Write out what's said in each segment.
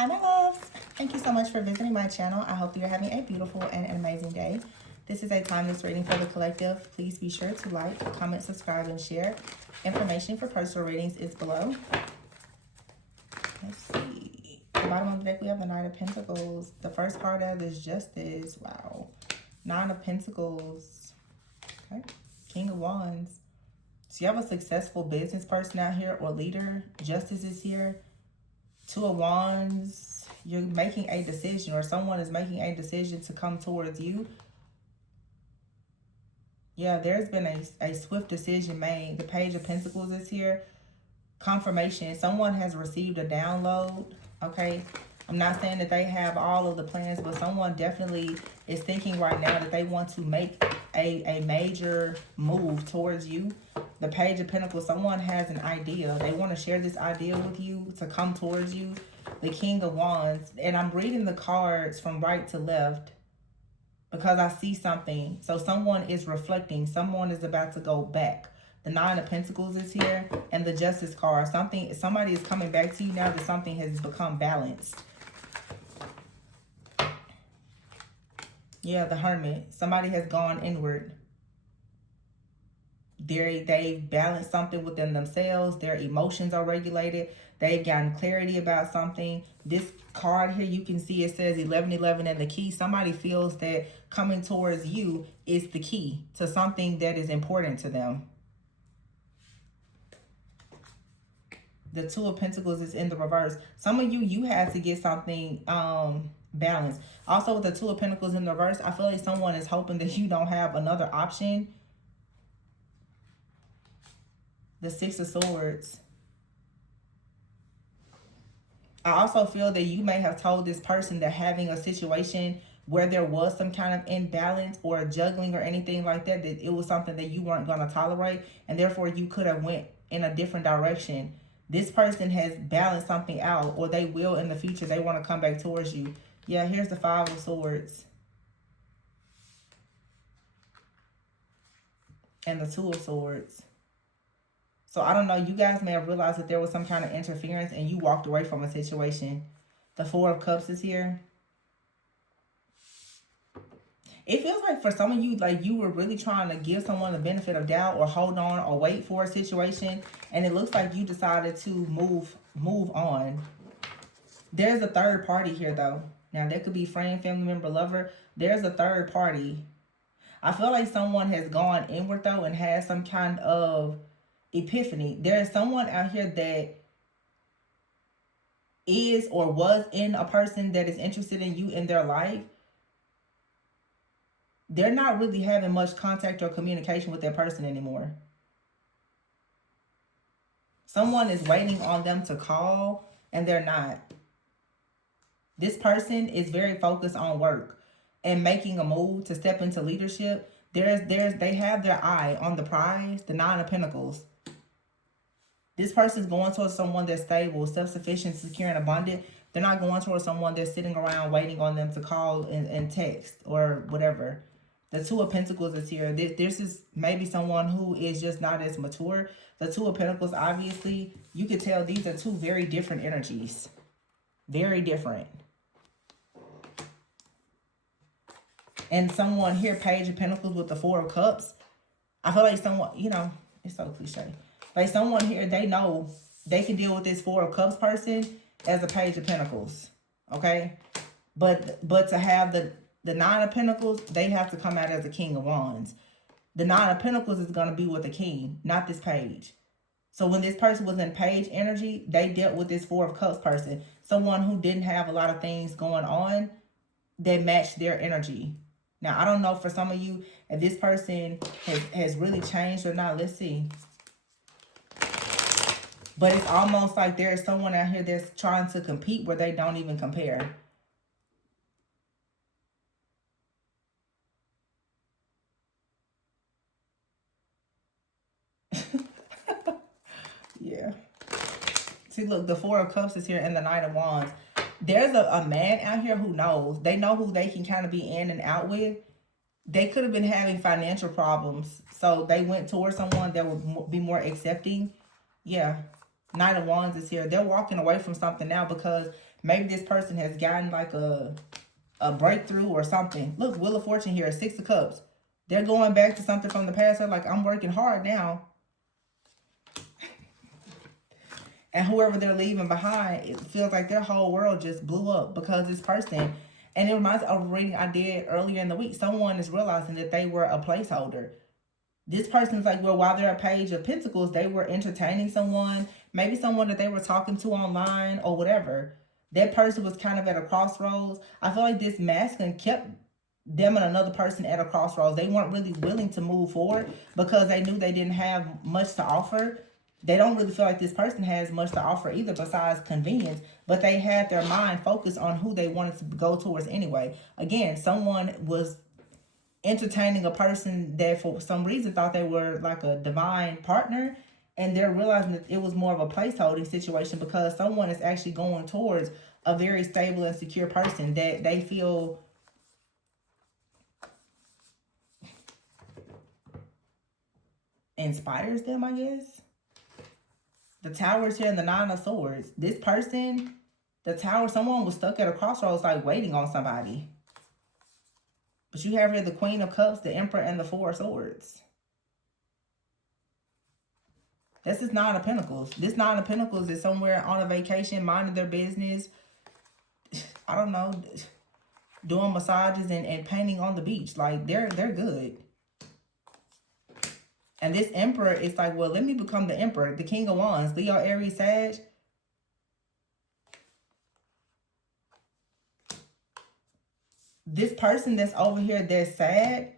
Hi, my loves. Thank you so much for visiting my channel. I hope that you're having a beautiful and an amazing day. This is a timeless reading for the collective. Please be sure to like, comment, subscribe, and share. Information for personal readings is below. Let's see. At the bottom of the deck, we have the Knight of Pentacles. The first card of is Justice. Wow. Nine of Pentacles. Okay. King of Wands. So you have a successful business person out here or leader. Justice is here. Two of Wands, you're making a decision, or someone is making a decision to come towards you. Yeah, there's been a swift decision made. The Page of Pentacles is here. Confirmation. Someone has received a download, okay? I'm not saying that they have all of the plans, but someone definitely is thinking right now that they want to make a major move towards you. The Page of Pentacles, someone has an idea. They want to share this idea with you to come towards you. The King of Wands. And I'm reading the cards from right to left because I see something. So someone is reflecting. Someone is about to go back. The Nine of Pentacles is here. And the Justice card. Somebody is coming back to you now that something has become balanced. Yeah, the Hermit. Somebody has gone inward. They've balanced something within themselves. Their emotions are regulated. They've gotten clarity about something. This card here, you can see it says 1111 and the key. Somebody feels that coming towards you is the key to something that is important to them. The Two of Pentacles is in the reverse. Some of you had to get something balanced. Also, with the Two of Pentacles in the reverse, I feel like someone is hoping that you don't have another option. The Six of Swords. I also feel that you may have told this person that having a situation where there was some kind of imbalance or juggling or anything like that, that it was something that you weren't going to tolerate, and therefore you could have went in a different direction. This person has balanced something out, or they will in the future. They want to come back towards you. Yeah, here's the Five of Swords. And the Two of Swords. So I don't know, you guys may have realized that there was some kind of interference and you walked away from a situation. The Four of Cups is here. It feels like for some of you, like you were really trying to give someone the benefit of doubt or hold on or wait for a situation. And it looks like you decided to move on. There's a third party here though. Now there could be friend, family member, lover. There's a third party. I feel like someone has gone inward though and has some kind of epiphany. There is someone out here that is or was in a person that is interested in you in their life. They're not really having much contact or communication with that person anymore. Someone is waiting on them to call and they're not. This person is very focused on work and making a move to step into leadership. They have their eye on the prize, the Nine of Pentacles. This person is going towards someone that's stable, self-sufficient, secure, and abundant. They're not going towards someone that's sitting around waiting on them to call and text or whatever. The Two of Pentacles is here. This is maybe someone who is just not as mature. The Two of Pentacles, obviously, you can tell these are two very different energies. Very different. And someone here, Page of Pentacles with the Four of Cups. I feel like someone, you know, it's so cliche. Like someone here, they know they can deal with this Four of Cups person as a Page of Pentacles. Okay? But to have the Nine of Pentacles, they have to come out as a King of Wands. The Nine of Pentacles is going to be with a king, not this page. So when this person was in page energy, they dealt with this Four of Cups person. Someone who didn't have a lot of things going on that matched their energy. Now, I don't know for some of you if this person has really changed or not. Let's see. But it's almost like there's someone out here that's trying to compete where they don't even compare. Yeah. See, look, the Four of Cups is here and the Knight of Wands. There's a man out here who knows. They know who they can kind of be in and out with. They could have been having financial problems. So they went towards someone that would be more accepting. Yeah. Knight of Wands is here. They're walking away from something now because maybe this person has gotten like a breakthrough or something. Look, Wheel of Fortune here, 6 of Cups. They're going back to something from the past. They're like, I'm working hard now. And whoever they're leaving behind, it feels like their whole world just blew up because this person, and it reminds me of a reading I did earlier in the week. Someone is realizing that they were a placeholder. This person's like, well, while they're a Page of Pentacles, they were entertaining someone, maybe someone that they were talking to online or whatever. That person was kind of at a crossroads. I feel like this masculine kept them and another person at a crossroads. They weren't really willing to move forward because they knew they didn't have much to offer. They don't really feel like this person has much to offer either besides convenience, but they had their mind focused on who they wanted to go towards anyway. Again, someone was entertaining a person that for some reason thought they were like a divine partner, and they're realizing that it was more of a placeholding situation because someone is actually going towards a very stable and secure person that they feel inspires them, I guess. The Tower is here and the 9 of Swords. This person, the Tower, someone was stuck at a crossroads like waiting on somebody. But you have here the Queen of Cups, the Emperor, and the 4 of Swords. This is 9 of Pentacles. This 9 of Pentacles is somewhere on a vacation, minding their business. I don't know, doing massages and painting on the beach. Like, they're good. And this Emperor is like, well, let me become the Emperor, the King of Wands, Leo, Aries, Sag. This person that's over here that's sad,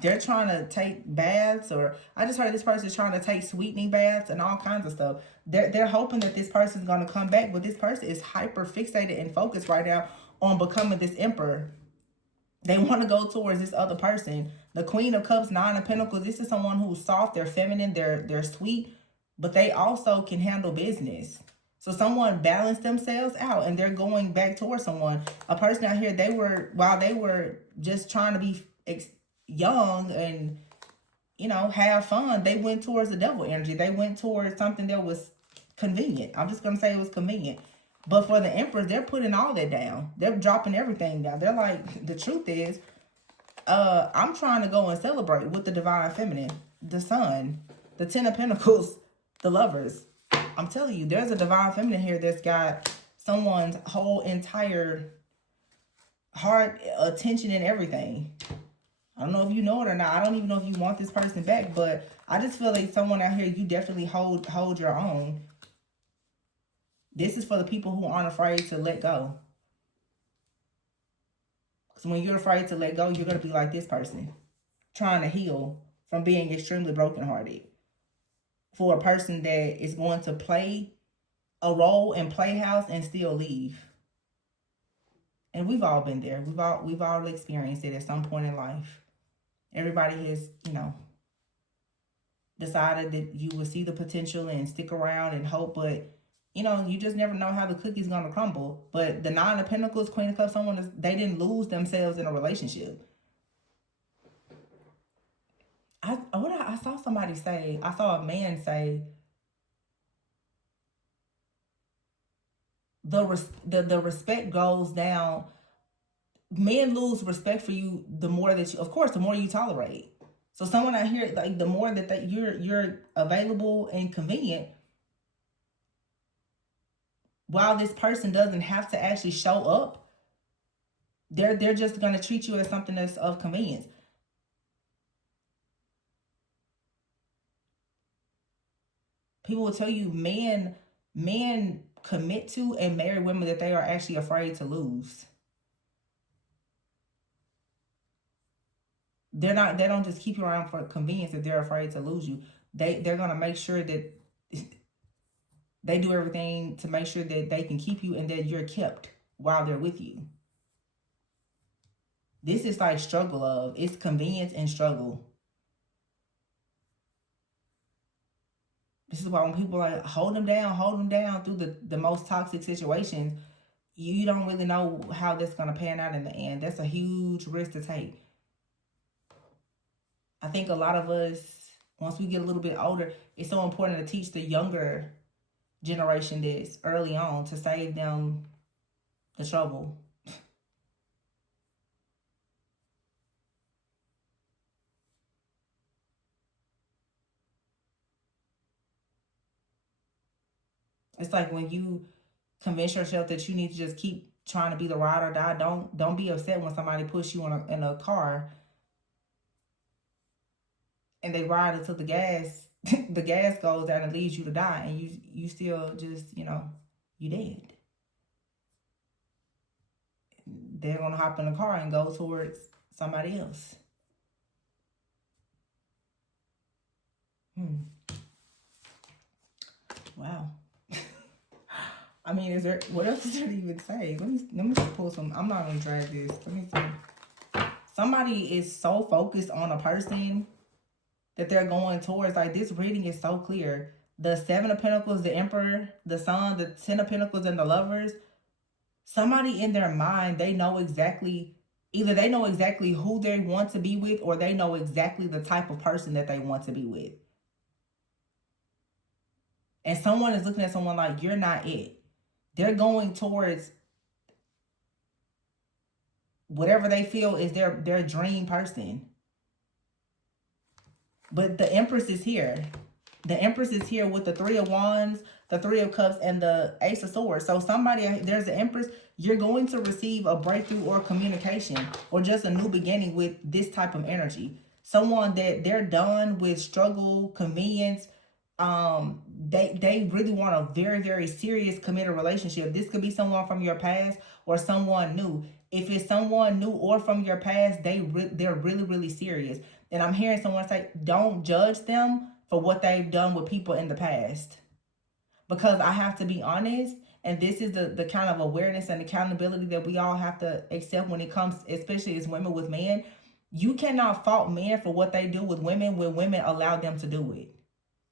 they're trying to take baths, or I just heard this person is trying to take sweetening baths and all kinds of stuff. They're hoping that this person is going to come back, but this person is hyper fixated and focused right now on becoming this Emperor. They want to go towards this other person. The Queen of Cups, 9 of Pentacles. This is someone who's soft, they're feminine, they're sweet, but they also can handle business. So someone balanced themselves out and they're going back towards someone. A person out here, while they were just trying to be young and, you know, have fun, they went towards the devil energy. They went towards something that was convenient. I'm just going to say it was convenient. But for the Emperors, they're putting all that down. They're dropping everything down. They're like, the truth is, I'm trying to go and celebrate with the Divine Feminine, the Sun, the 10 of Pentacles, the Lovers. I'm telling you, there's a Divine Feminine here that's got someone's whole entire heart, attention, and everything. I don't know if you know it or not. I don't even know if you want this person back, but I just feel like someone out here, you definitely hold your own. This is for the people who aren't afraid to let go. Because when you're afraid to let go, you're going to be like this person, trying to heal from being extremely brokenhearted. For a person that is going to play a role in Playhouse and still leave. And we've all been there. We've all experienced it at some point in life. Everybody has, you know, decided that you will see the potential and stick around and hope, but you know, you just never know how the cookie's gonna crumble. But the 9 of Pentacles, Queen of Cups, they didn't lose themselves in a relationship. I saw somebody say, I saw a man say, the respect goes down. Men lose respect for you the more that you, of course, the more you tolerate. So someone out here, like the more that you're available and convenient, while this person doesn't have to actually show up, they're just going to treat you as something that's of convenience. People will tell you men commit to and marry women that they are actually afraid to lose. They don't just keep you around for convenience if they're afraid to lose you. They're going to make sure that they do everything to make sure that they can keep you and that you're kept while they're with you. This is like struggle of, it's convenience and struggle. This is why when people are like, hold them down through the most toxic situations, you don't really know how that's going to pan out in the end. That's a huge risk to take. I think a lot of us Once we get a little bit older, it's so important to teach the younger generation this early on to save them the trouble. It's like when you convince yourself that you need to just keep trying to be the ride or die. Don't be upset when somebody push you in a car and they ride until the gas the gas goes down and leaves you to die, and you still just, you dead. They're gonna hop in the car and go towards somebody else. Wow. I mean, is there, what else is there to even say? Let me pull some. I'm not gonna drag this. Let me see. Somebody is so focused on a person that they're going towards. Like, this reading is so clear. The Seven of Pentacles, the Emperor, the Sun, the Ten of Pentacles, and the Lovers. Somebody in their mind, they know exactly, either they know exactly who they want to be with, or they know exactly the type of person that they want to be with. And someone is looking at someone like, you're not it. They're going towards whatever they feel is their dream person. But the Empress is here. The Empress is here with the Three of Wands, the Three of Cups, and the Ace of Swords. So somebody, there's the Empress. You're going to receive a breakthrough or communication or just a new beginning with this type of energy. Someone that they're done with struggle, convenience. They really want a very, very serious committed relationship. This could be someone from your past or someone new. If it's someone new or from your past, they're really, really serious. And I'm hearing someone say, don't judge them for what they've done with people in the past. Because I have to be honest, and this is the kind of awareness and accountability that we all have to accept when it comes, especially as women with men. You cannot fault men for what they do with women when women allow them to do it.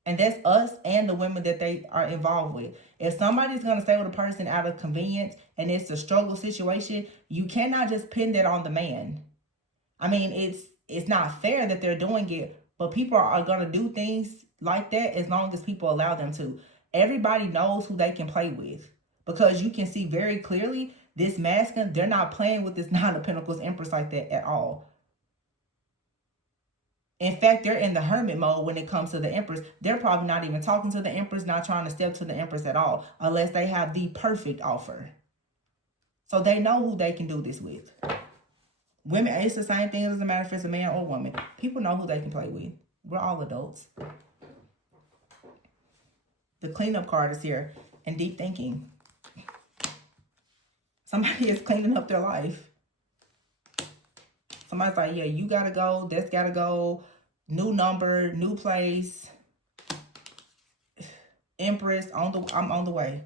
And that's us and the women that they are involved with. If somebody's going to stay with a person out of convenience and it's a struggle situation, you cannot just pin that on the man. I mean, it's not fair that they're doing it, but people are going to do things like that as long as people allow them to. Everybody knows who they can play with, because you can see very clearly this masculine, they're not playing with this Nine of Pentacles Empress like that at all. In fact, they're in the hermit mode when it comes to the Empress. They're probably not even talking to the Empress, not trying to step to the Empress at all, unless they have the perfect offer. So they know who they can do this with. Women, it's the same thing. It doesn't matter if it's a man or woman. People know who they can play with. We're all adults. The cleanup card is here. And deep thinking. Somebody is cleaning up their life. Somebody's like, yeah, you gotta go. That's gotta go. New number, new place. Empress, I'm on the way.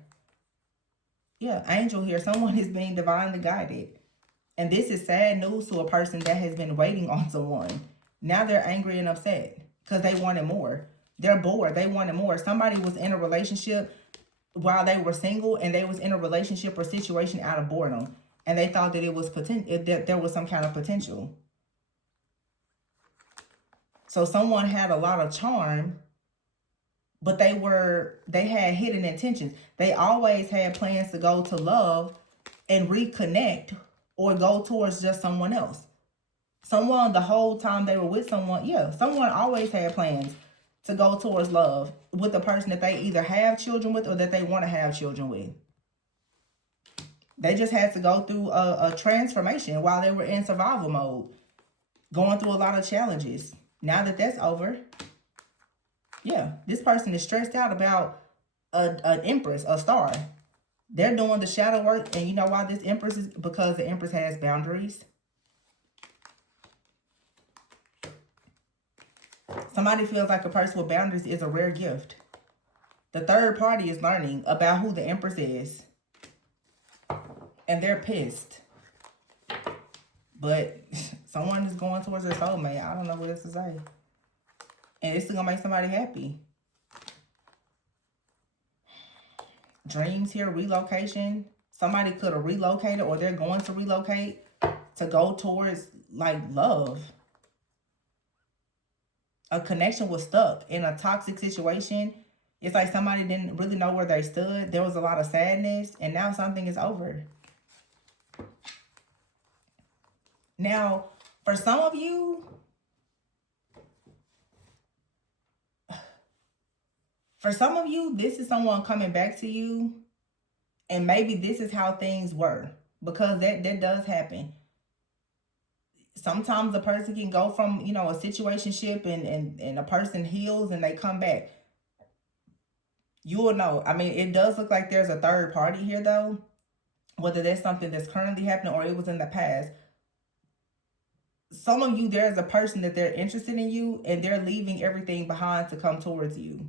Yeah, angel here. Someone is being divinely guided. And this is sad news to a person that has been waiting on someone. Now they're angry and upset because they wanted more. They're bored. They wanted more. Somebody was in a relationship while they were single, and they was in a relationship or situation out of boredom. And they thought that it was that there was some kind of potential. So someone had a lot of charm, but they had hidden intentions. They always had plans to go to love and reconnect or go towards just someone else. Someone, the whole time they were with someone, someone always had plans to go towards love with a person that they either have children with or that they want to have children with. They just had to go through a transformation while they were in survival mode, going through a lot of challenges. Now that that's over, this person is stressed out about an Empress, a star. They're doing the shadow work, and you know why this Empress is? Because the Empress has boundaries. Somebody feels like a person with boundaries is a rare gift. The third party is learning about who the Empress is. And they're pissed. But someone is going towards their soulmate. I don't know what else to say. And it's going to make somebody happy. Dreams here, relocation. Somebody could have relocated, or they're going to relocate to go towards, like, love. A connection was stuck in a toxic situation. It's like somebody didn't really know where they stood. There was a lot of sadness, and now something is over. Now, for some of you, this is someone coming back to you, and maybe this is how things were, because that does happen. Sometimes a person can go from, you know, a situationship and a person heals and they come back. You will know. I mean, it does look like there's a third party here, though. Whether that's something that's currently happening or it was in the past. Some of you, there's a person that they're interested in you and they're leaving everything behind to come towards you.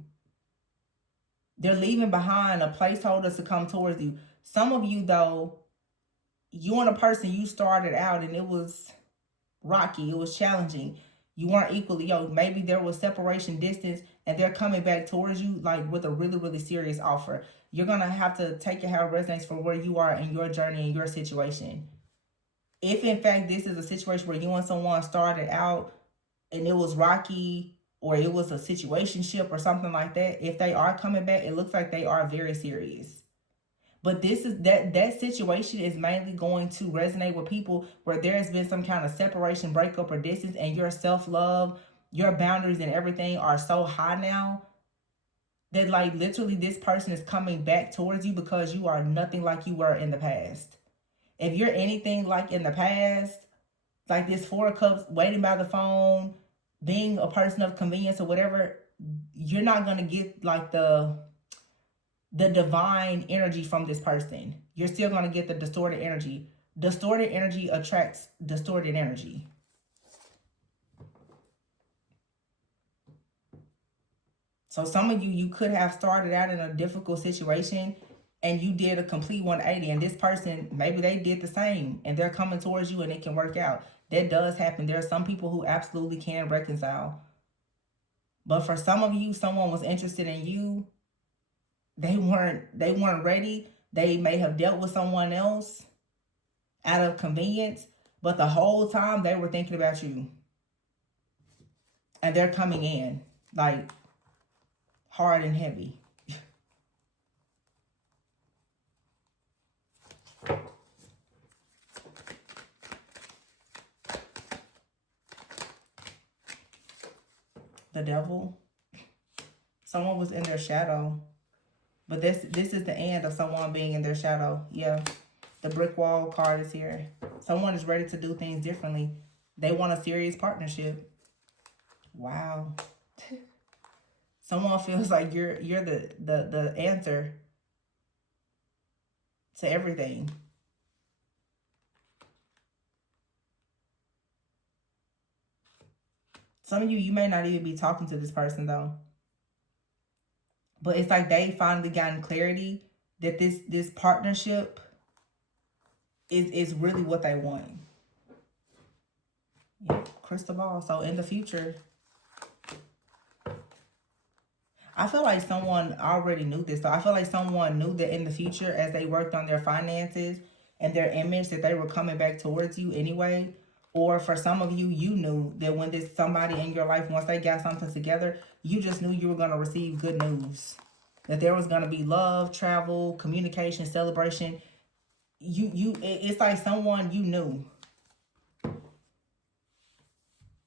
They're leaving behind a placeholder to come towards you. Some of you, though, you and a person, you started out and it was rocky. It was challenging. You weren't equally yoked. Maybe there was separation, distance, and they're coming back towards you like with a really, really serious offer. You're going to have to take it how it resonates for where you are in your journey and your situation. If, in fact, this is a situation where you and someone started out and it was rocky, or it was a situationship or something like that, if they are coming back, it looks like they are very serious. But this is that situation is mainly going to resonate with people where there has been some kind of separation, breakup, or distance, and your self-love, your boundaries and everything are so high now that like literally this person is coming back towards you because you are nothing like you were in the past. If you're anything like in the past, like this Four of Cups, waiting by the phone, being a person of convenience or whatever, you're not going to get like the divine energy from this person. You're still going to get the distorted energy. Distorted energy attracts distorted energy. So some of you, you could have started out in a difficult situation and you did a complete 180, and this person, maybe they did the same and they're coming towards you and it can work out. That does happen. There are some people who absolutely can reconcile. But for some of you, someone was interested in you. They weren't ready. They may have dealt with someone else out of convenience, but the whole time they were thinking about you. And they're coming in like hard and heavy. The devil. Someone was in their shadow. But this is the end of someone being in their shadow. Yeah. The brick wall card is here. Someone is ready to do things differently. They want a serious partnership. Wow. Someone feels like you're the answer to everything. Some of you may not even be talking to this person though. But it's like they finally gotten clarity that this partnership is really what they want. Yeah, crystal ball. So in the future, I feel like someone already knew this. So I feel like someone knew that in the future, as they worked on their finances and their image, that they were coming back towards you anyway. Or for some of you, you knew that when there's somebody in your life, once they got something together, you just knew you were going to receive good news. That there was going to be love, travel, communication, celebration. It's like someone you knew.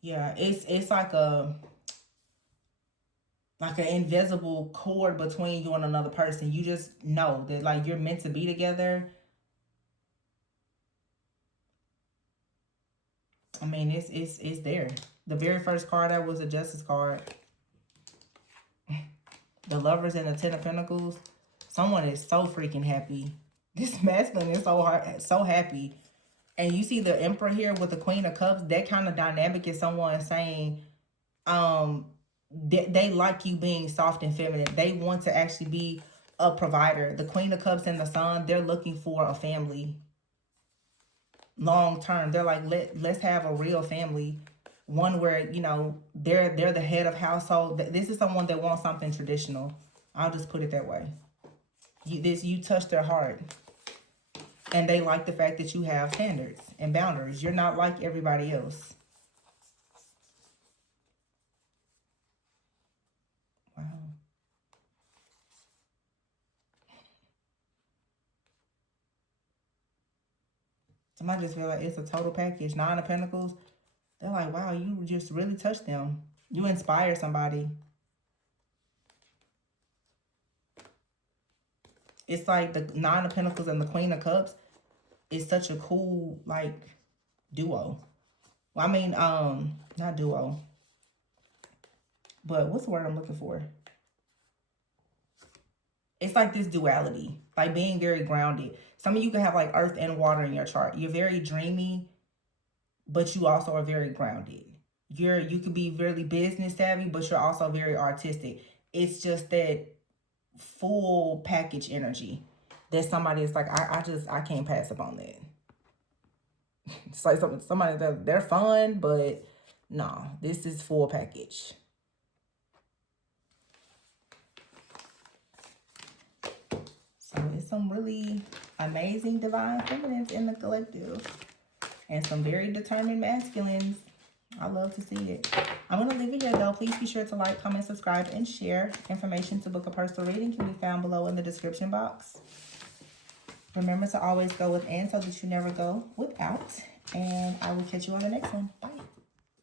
Yeah, it's like an invisible cord between you and another person. You just know that like you're meant to be together. I mean, it's there. The very first card that was a Justice card. The Lovers and the Ten of Pentacles. Someone is so freaking happy. This masculine is so happy. And you see the Emperor here with the Queen of Cups. That kind of dynamic is someone saying, they like you being soft and feminine. They want to actually be a provider. The Queen of Cups and the Sun, they're looking for a family. Long term. They're like, let's have a real family. One where, you know, they're the head of household. This is someone that wants something traditional. I'll just put it that way. You touch their heart. And they like the fact that you have standards and boundaries. You're not like everybody else. Somebody just feel like it's a total package. Nine of Pentacles. They're like, wow, you just really touched them. You inspire somebody. It's like the Nine of Pentacles and the Queen of Cups is such a cool, like, duo. Well, I mean, not duo. But what's the word I'm looking for? It's like this duality. Like being very grounded. Some of you can have like earth and water in your chart. You're very dreamy, but you also are very grounded. You could be really business savvy, but you're also very artistic. It's just that full package energy that somebody is like, I can't pass up on that. It's like somebody that they're fun, but no, this is full package. So it's some really amazing divine feminines in the collective. And some very determined masculines. I love to see it. I'm going to leave it here, though. Please be sure to like, comment, subscribe, and share. Information to book a personal reading can be found below in the description box. Remember to always go within so that you never go without. And I will catch you on the next one. Bye.